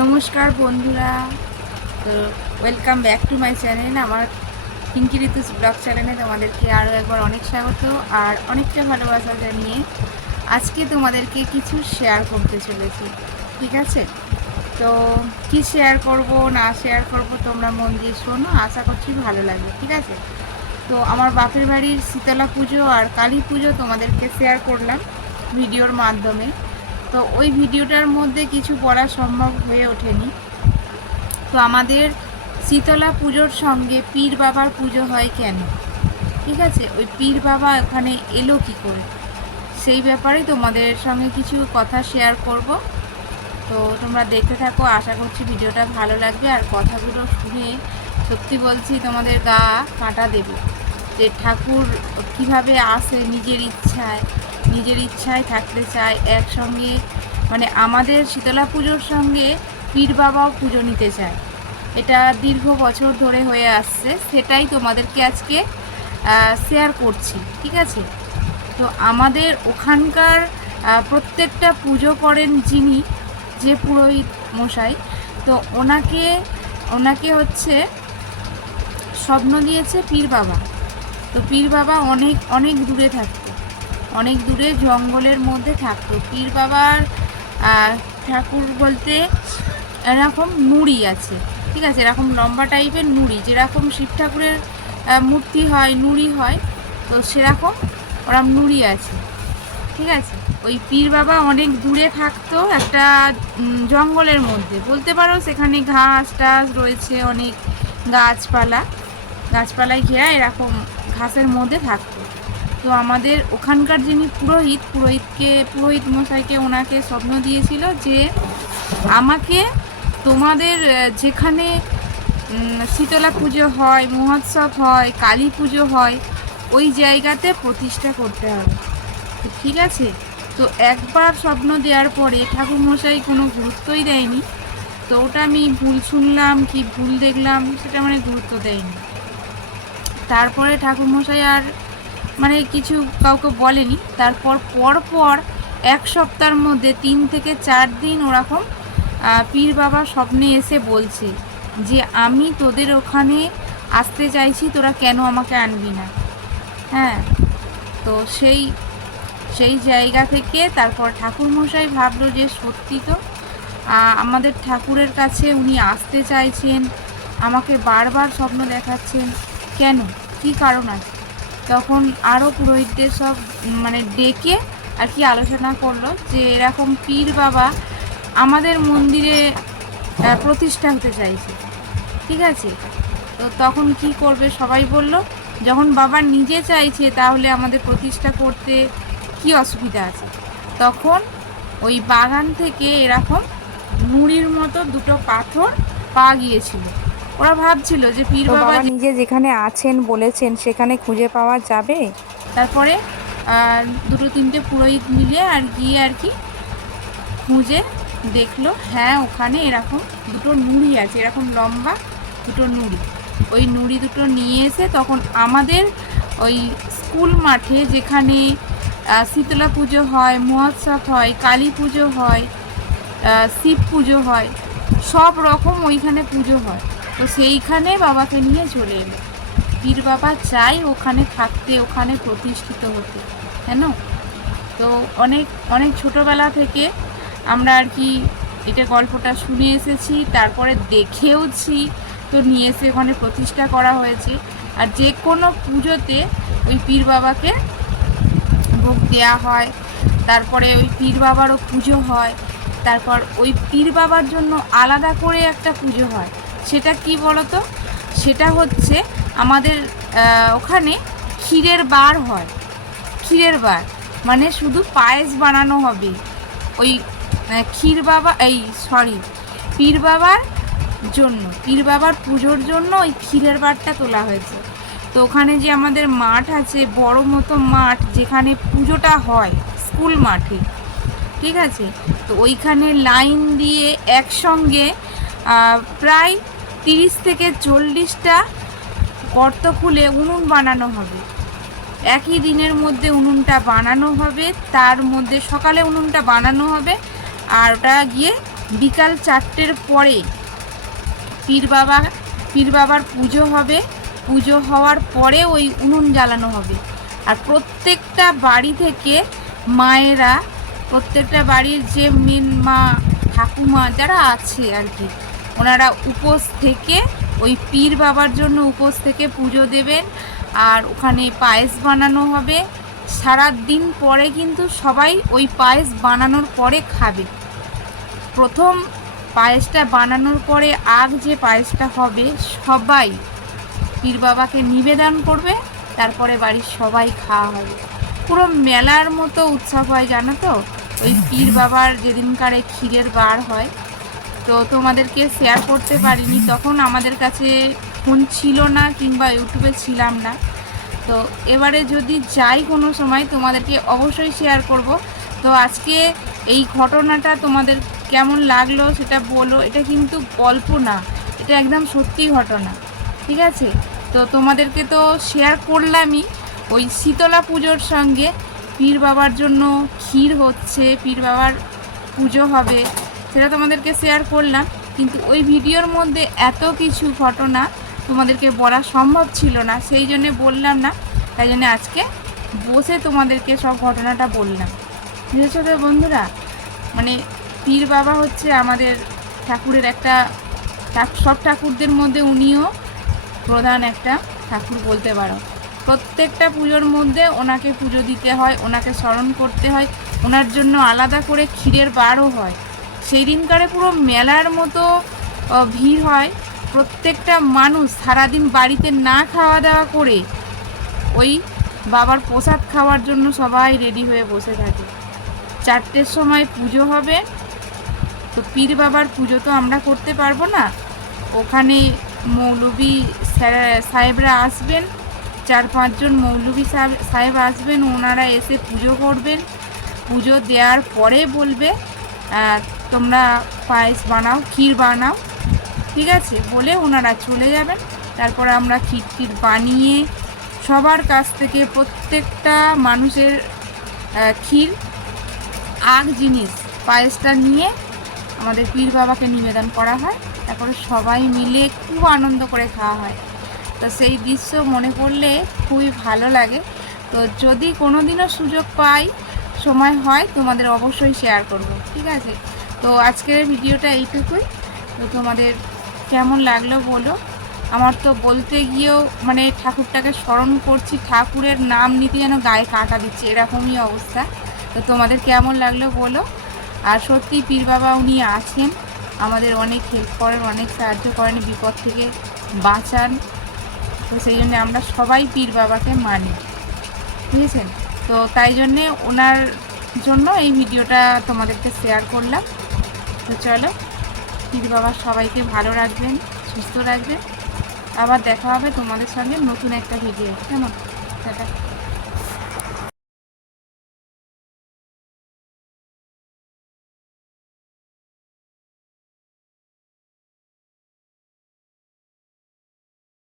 নমস্কার বন্ধুরা। তো welcome back to my channel আমার পিঙ্কি ঋতুস ব্লগ চ্যানেলে তোমাদেরকে আরও একবার অনেক স্বাগত আর অনেকটা ভালোবাসা জানিয়ে আজকে তোমাদেরকে কিছু শেয়ার করতে চলেছি, ঠিক আছে? তো কি শেয়ার করব, না শেয়ার করব তোমরা মন দিয়ে শোনো, আশা করছি ভালো লাগবে, ঠিক আছে? তো আমার বাপের বাড়ির শীতলা পুজো আর কালী পুজো তোমাদেরকে শেয়ার করলাম ভিডিওর মাধ্যমে। তো ওই ভিডিওটার মধ্যে কিছু পড়া সম্ভব হয়ে ওঠেনি। তো আমাদের শীতলা পুজোর সঙ্গে পীর বাবার পুজো হয় কেন? ঠিক আছে? ওই পীর বাবা ওখানে এলো কি করে? সেই ব্যাপারেই তোমাদের সঙ্গে কিছু কথা শেয়ার করব। তো তোমরা দেখতে থাকো, আশা করছি ভিডিওটা ভালো লাগবে। আর কথাগুলো শুনে সত্যি বলছি, তোমাদের গা কাটা দেবে। যে ঠাকুর কীভাবে আসে নিজের ইচ্ছায় নিজের ইচ্ছায় থাকতে চায় একসঙ্গে মানে আমাদের শীতলা পুজোর সঙ্গে পীর বাবাও পুজো নিতে চায়। এটা দীর্ঘ বছর ধরে হয়ে আসছে, সেটাই তোমাদেরকে আজকে শেয়ার করছি, ঠিক আছে? তো আমাদের ওখানকার প্রত্যেকটা পুজো করেন যিনি, যে পুরোহিত মশাই, তো ওনাকে ওনাকে হচ্ছে স্বপ্ন দিয়েছে পীর বাবা। তো পীর বাবা অনেক অনেক দূরে থাকতো। অনেক দূরে জঙ্গলের মধ্যে থাকতো। পীর বাবার ঠাকুর বলতে এরকম নুড়ি আছে, ঠিক আছে? এরকম লম্বা টাইপের নুড়ি, যেরকম শিব ঠাকুরের মূর্তি হয়, নুড়ি হয়, তো সেরকম ওরম নুড়ি আছে, ঠিক আছে? ওই পীর বাবা অনেক দূরে থাকতো একটা জঙ্গলের মধ্যে। বলতে পারো সেখানে ঘাস টাস রয়েছে, অনেক গাছপালা। গাছপালায় ঘেরা এরকম ঘাসের মধ্যে থাকতো। তো আমাদের ওখানকার যিনি পুরোহিত, পুরোহিতকে, পুরোহিত মশাইকে ওনাকে স্বপ্ন দিয়েছিল যে আমাকে তোমাদের যেখানে শীতলা পুজো হয়, মহোৎসব হয়, কালী পুজো হয়, ওই জায়গাতে প্রতিষ্ঠা করতে হবে। ঠিক আছে? তো একবার স্বপ্ন দেওয়ার পরে ঠাকুরমশাই কোনো গুরুত্বই দেয়নি। তো ওটা আমি ভুল শুনলাম কি ভুল দেখলাম, সেটা মানে গুরুত্ব দেয়নি। তারপরে ঠাকুরমশাই আর মানে কিছু কাউকে বলেনি। তারপর পর পর এক সপ্তাহের মধ্যে তিন থেকে চার দিন ওরকম পীর বাবা স্বপ্নে এসে বলছে যে, আমি তোদের ওখানে আসতে চাইছি, তোরা কেন আমাকে আনবি না? হ্যাঁ তো সেই সেই জায়গা থেকে তারপর ঠাকুরমশাই ভাবলো যে, সত্যি তো আমাদের ঠাকুরের কাছে উনি আসতে চাইছেন, আমাকে বারবার স্বপ্ন দেখাচ্ছেন, কেন? কি কারণ আছে? তখন আরও পুরোহিতদের সব মানে ডেকে আর কি আলোচনা করল যে এরকম পীর বাবা আমাদের মন্দিরে প্রতিষ্ঠা হতে চাইছে। ঠিক আছে? তো তখন কি করবে সবাই বলল, যখন বাবা নিজে চাইছে তাহলে আমাদের প্রতিষ্ঠা করতে কি অসুবিধা আছে? তখন ওই বাগান থেকে এরকম মুড়ির মতো দুটো পাথর পাওয়া গিয়েছিল। ওরা ভাবছিল যে পীর বাবা নিজে যেখানে আছেন বলেছেন সেখানে খুঁজে পাওয়া যাবে? তারপরে দুটো তিনটে পুরোহিত মিলে আর গিয়ে আর কি খুঁজে দেখল হ্যাঁ ওখানে এরকম দুটো নুড়ি আছে এরকম লম্বা দুটো নুড়ি। ওই নুড়ি দুটো নিয়ে এসে তখন আমাদের ওই স্কুল মাঠে যেখানে শীতলা পুজো হয় মহোৎসব হয় কালী পুজো হয় শিব পুজো হয় সব রকম ওইখানে পুজো হয়। তো সেইখানে বাবাকে নিয়ে চলে এলো। পীর বাবা চাই ওখানে থাকতে, ওখানে প্রতিষ্ঠিত হতে, কেন? তো অনেক অনেক ছোটোবেলা থেকে আমরা আর কি এটা গল্পটা শুনে এসেছি, তারপরে দেখেওছি, তো নিয়ে এসে ওখানে প্রতিষ্ঠা করা হয়েছে। আর যে কোনো পুজোতে ওই পীর বাবাকে ভোগ দেওয়া হয়, তারপরে ওই পীর বাবারও পুজো হয়, তারপর ওই পীর বাবার জন্য আলাদা করে একটা পুজো হয়। সেটা কি বলতো? সেটা হচ্ছে আমাদের ওখানে ক্ষীরের বার হয়। ক্ষীরের বার। মানে শুধু পায়েস বানানো হবে। ওই ক্ষীর বাবা, এই সরি পীর বাবার জন্য, পীর বাবার পুজোর জন্য ওই ক্ষীরের বারটা তোলা হয়েছে। তো ওখানে যে আমাদের মাঠ আছে, বড় মতো মাঠ, যেখানে পুজোটা হয়, স্কুল মাঠে, ঠিক আছে? তো ওইখানে লাইন দিয়ে একসঙ্গে প্রায় তিরিশ থেকে চল্লিশটা গর্ত খুলে উনুন বানানো হবে। একই দিনের মধ্যে উনুনটা বানানো হবে, তার মধ্যে সকালে উনুনটা বানানো হবে আর ওটা গিয়ে বিকাল চারটের পরে পীর বাবা, পীর বাবার পুজো হবে। পুজো হওয়ার পরে ওই উনুন জ্বালানো হবে। আর প্রত্যেকটা বাড়ি থেকে মায়েরা, প্রত্যেকটা বাড়ির যে মেন মা, ঠাকুমা যারা আছে আর কি ওনারা উপোস থেকে, ওই পীর বাবার জন্য উপোস থেকে পুজো দেবেন, আর ওখানে পায়েস বানানো হবে। সারা দিন পরে কিন্তু সবাই ওই পায়েস বানানোর পরে খাবে। প্রথম পায়েসটা বানানোর পরে আগ যে পায়েসটা হবে, সবাই পীর বাবাকে নিবেদন করবে, তারপরে বাড়ির সবাই খাওয়া হবে। পুরো মেলার মতো উৎসব হয়, জানো তো? ওই পীর বাবার যেদিনকারে ক্ষীরের বার হয় তো তোমাদেরকে শেয়ার করতে পারিনি। তখন আমাদের কাছে ফোন ছিল না কিংবা ইউটিউবে ছিলাম না। তো এবারে যদি যাই কোনো সময়, তোমাদেরকে অবশ্যই শেয়ার করব। তো আজকে এই ঘটনাটা তোমাদের কেমন লাগল সেটা বলো। এটা কিন্তু গল্প না, এটা একদম সত্যি ঘটনা। ঠিক আছে? তো তোমাদেরকে তো শেয়ার করলামই। ওই শীতলা পুজোর সঙ্গে পীর বাবার জন্য ক্ষীর হচ্ছে, পীর বাবার পুজো হবে। সেটা তোমাদেরকে শেয়ার করলাম, কিন্তু ওই ভিডিওর মধ্যে এত কিছু ঘটনা তোমাদেরকে বলা সম্ভব ছিল না, সেই জন্যে বললাম না, তাই জন্য আজকে বসে তোমাদেরকে সব ঘটনাটা বললাম। বুঝেছ তো বন্ধুরা? মানে পীর বাবা হচ্ছে আমাদের ঠাকুরের একটা সব ঠাকুরদের মধ্যে উনিও প্রধান একটা ঠাকুর বলতে পারো। প্রত্যেকটা পুজোর মধ্যে ওনাকে পুজো দিতে হয়, ওনাকে স্মরণ করতে হয়, ওনার জন্য আলাদা করে ক্ষীরের বারও হয়। সেই দিনকারে পুরো মেলার মতো ভিড় হয়। প্রত্যেকটা মানুষ সারাদিন বাড়িতে না খাওয়া দাওয়া করে ওই বাবার প্রসাদ খাওয়ার জন্য সবাই রেডি হয়ে বসে থাকে। চারটের সময় পুজো হবে, তো পীর বাবার পুজো তো আমরা করতে পারব না। ওখানে মৌলবি সাহেবরা আসবেন, চার পাঁচজন মৌলবি সাহেব- আসবেন, ওনারা এসে পুজো করবেন। পুজো দেওয়ার পরে বলবে তোমরা পায়েস বানাও, ক্ষীর বানাও, ঠিক আছে? বলে ওনারা চলে যাবেন। তারপরে আমরা ক্ষীর টির বানিয়ে সবার কাছ থেকে প্রত্যেকটা মানুষের ক্ষীর, আগ জিনিস, পায়েসটা নিয়ে আমাদের পীর বাবাকে নিবেদন করা হয়। তারপরে সবাই মিলে খুব আনন্দ করে খাওয়া হয়। তো সেই দৃশ্য মনে পড়লে খুবই ভালো লাগে। তো যদি কোনো দিনও সুযোগ পাই, সময় হয়, তোমাদের অবশ্যই শেয়ার করব, ঠিক আছে? তো আজকের ভিডিওটা এইটুকুই। তো তোমাদের কেমন লাগল বলো? আমার তো বলতে গিয়েও মানে ঠাকুরটাকে স্মরণ করছি, ঠাকুরের নাম নিতে যেন গায়ে কাঁটা দিচ্ছে, এরকমই অবস্থা। তো তোমাদের কেমন লাগল বলো? আর সত্যি পীর বাবা উনি আছেন, আমাদের অনেক হেল্প করেন, অনেক সাহায্য করেন, বিপদ থেকে বাঁচান। তো সেই জন্য আমরা সবাই পীর বাবাকে মানি, বুঝেছেন? তো তাই জন্যে ওনার জন্য এই ভিডিওটা তোমাদেরকে শেয়ার করলাম। তো চলো পীর বাবা সবাইকে ভালো রাখবেন, সুস্থ রাখবেন। আবার দেখা হবে তোমাদের সঙ্গে নতুন একটা ভিডিও কেমন? টাটা।